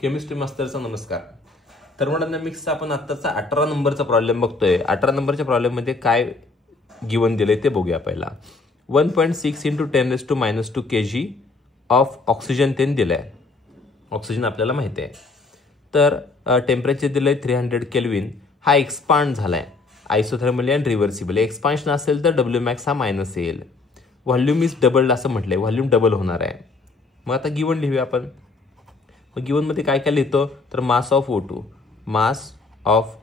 Chemistry मास्टरचा नमस्कार. थर्मोडायनामिक्सचा आपण आत्ताचा 18 नंबरचा प्रॉब्लेम बघतोय. 18 नंबरच्या प्रॉब्लेममध्ये काय गिवन दिले ते बघूया. पहिला 1.6 × 10⁻² kg ऑफ ऑक्सिजन त्यांनी दिलंय. ऑक्सिजन आपल्याला माहिती आहे. तर टेम्परेचर दिलंय 300 केल्विन. हा एक्सपांड झालाय आयसोथर्मली आणि रिव्हर्सिबल. एक्सपान्शन असेल तर डब्ल्यू मॅक्स हा मायनस येईल. व्हॉल्यूम इज डबल्ड असं म्हटलंय. व्हॉल्यूम डबल होणार आहे. मग आता गिवन लिहूया आपण. मग गिवनमध्ये काय काय लिहितो तर mass of O2. Mass of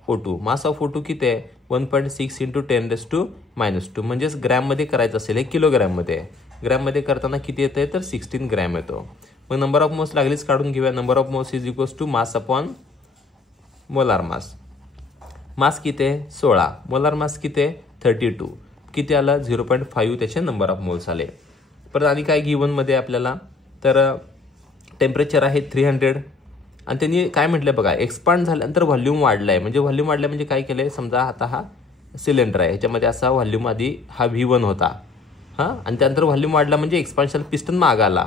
O2 किती आहे 1.6 × 10⁻². म्हणजेच ग्रॅममध्ये करायचं असेल हे किलोग्रॅममध्ये आहे. ग्रॅममध्ये करताना किती येतं तर 16 ग्रॅम येतो. मग नंबर ऑफ मोल्स लागलीच काढून घेऊया. Number of moles is equals to mass upon molar mass. Mass किती आहे 16. मोलार मास किती आहे 32. किती आला 0.5 त्याचे नंबर ऑफ मोल्स आले. परत आणि काय गिवनमध्ये आपल्याला तर टेम्परेचर आहे 300 आणि त्यांनी काय म्हटलं बघा एक्सपांड झाल्यानंतर व्हॉल्यूम वाढलाय. म्हणजे व्हॉल्यूम वाढलं म्हणजे काय केलंय समजा आता हा सिलेंडर आहे. ह्याच्यामध्ये असा व्हॉल्यूम आधी हा V1 होता आणि त्यानंतर व्हॉल्यूम वाढला म्हणजे एक्सपान्शन पिस्टन माग आला.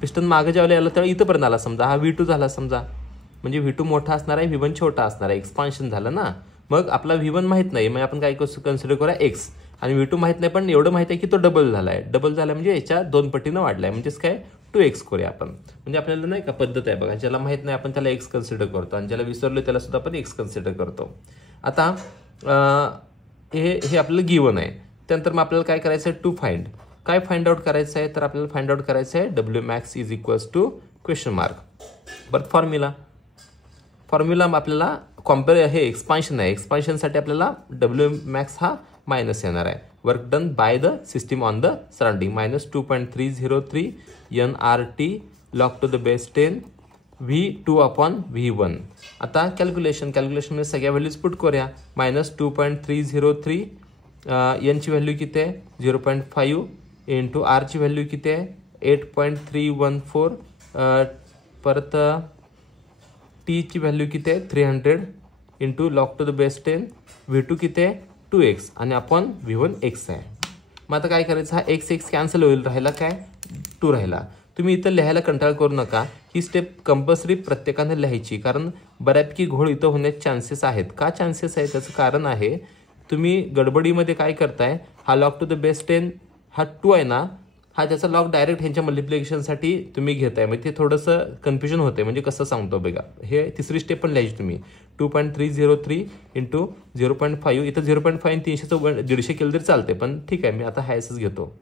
पिस्टन मागं ज्यावेळेला आला त्यावेळी इथं पर्यंत आला. समजा हा V2 झाला समजा म्हणजे V2 मोठा असणार आहे V1 छोटा असणार आहे. एक्सपान्शन झालं ना. मग आपला V1 माहित नाही मग आपण काय कन्सिडर करूया X आणि V2 माहित नाही पण एवढं माहित आहे की तो डबल झालाय. डबल झाला म्हणजे याच्या 2 पटीनं वाढलाय. म्हणजेच काय 2x करूया आपण. म्हणजे आपल्याला नाही का पद्धत आहे बघा. ज्याला माहित नाही आपण त्याला x कन्सिडर करतो आणि ज्याला विसरलो त्याला सुद्धा आपण x कन्सिडर करतो. आता हे आपल्याला गिवन आहे. त्यानंतर मग आपल्याला काय करायचं आहे टू फाइंड. काय फाइंड आउट करायचं आहे तर आपल्याला फाइंड आउट करायचं आहे W max is equals to question mark. बरं फॉर्म्युला आपल्याला कॉम्पेअर हे एक्सपान्शन आहे. एक्सपान्शनसाठी आपल्याला डब्ल्यू मॅक्स हा मायनस येणार आहे. Work done by the system on the surrounding -2.303 nRT log to the base 10 V2/V1. आता कॅल्क्युलेशनमध्ये सगळ्या व्हॅल्यूज पुट करूया. -2.303 n ची व्हॅल्यू किती आहे 0.5 इंटू R ची व्हॅल्यू किती आहे 8.314 परत T ची व्हॅल्यू किती आहे 300 into log to the base 10 V2 किती आहे 2x आणि आपण V1 x आहे. मग आता काय करायचं हा x कॅन्सल होईल. राहिला काय 2 राहिला. तुम्ही इथं लिहायला कंटाळा करू नका. ही स्टेप कंपल्सरी प्रत्येकाने लिहायची कारण बऱ्यापैकी घोळ इथं होण्याचे चान्सेस आहेत. का चान्सेस आहे त्याचं कारण आहे तुम्ही गडबडीमध्ये काय करताय हा लॉग टू द बेस 10 हा 2 आहे ना हा त्याचा लॉग डायरेक्ट ह्यांच्या मल्टिप्लिकेशनसाठी तुम्ही घेताय. मग ते थोडंसं कन्फ्युजन होते. म्हणजे कसं सांगतो बघा हे तिसरी स्टेप पण लिहायची तुम्ही 2.303 इंटू 0.5 इथं 0.5 आणि 300चं 150 केलं तरी चालते पण ठीक आहे मी आता हायसच घेतो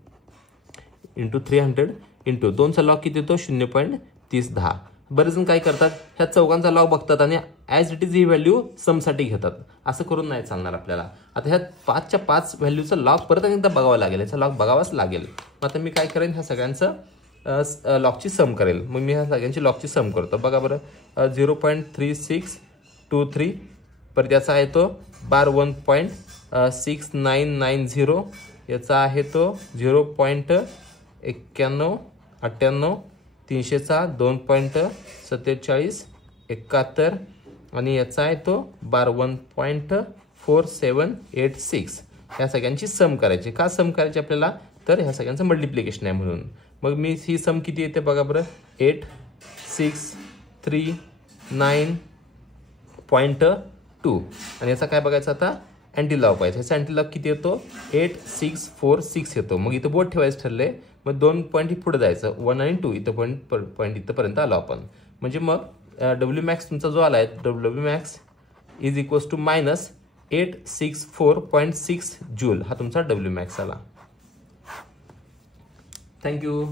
इंटू 300 इंटू 2चा लॉग किती येतो 0.3010. बरेच जण काय करतात ह्या चौघांचा लॉग बघतात आणि ॲज इट इज ही व्हॅल्यू समसाठी घेतात. असं करून नाही चालणार आपल्याला. आता ह्या 5च्या 5 व्हॅल्यूचा लॉग परत एकदा बघावा लागेल. याचा लॉग बघावाच लागेल. आता मी काय करेन ह्या सगळ्यांचं लॉगची सम करेल. मग मी ह्या सगळ्यांची लॉगची सम करतो. बघा बरं 0.3623 परत याचा आहे तो बार 1.6990 याचा आहे तो 0.9198 300चा 2.4771 आणि याचा आहे तो बार 1.4786. ह्या सगळ्यांची सम करायची. का सम करायची आपल्याला तर ह्या सगळ्यांचं मल्टिप्लिकेशन आहे म्हणून. मग मी ही सम किती येते बघा बरं 8639.2 आणि याचा काय बघायचं आता अँटी लॉग पाहिजे. ह्याचा अँटी लॉग किती येतो 8646 येतो. मग इथं बोट ठेवायचं ठरले. मग 2 पॉईंट पुढे जायचं 1 आणि 2 इथं पॉईंट इथंपर्यंत आलो आपण. म्हणजे मग डब्ल्यू मॅक्स तुमचा जो आला आहे W max is equals to -864.6 joule हा तुमचा डब्ल्यू मॅक्स आला. थँक्यू.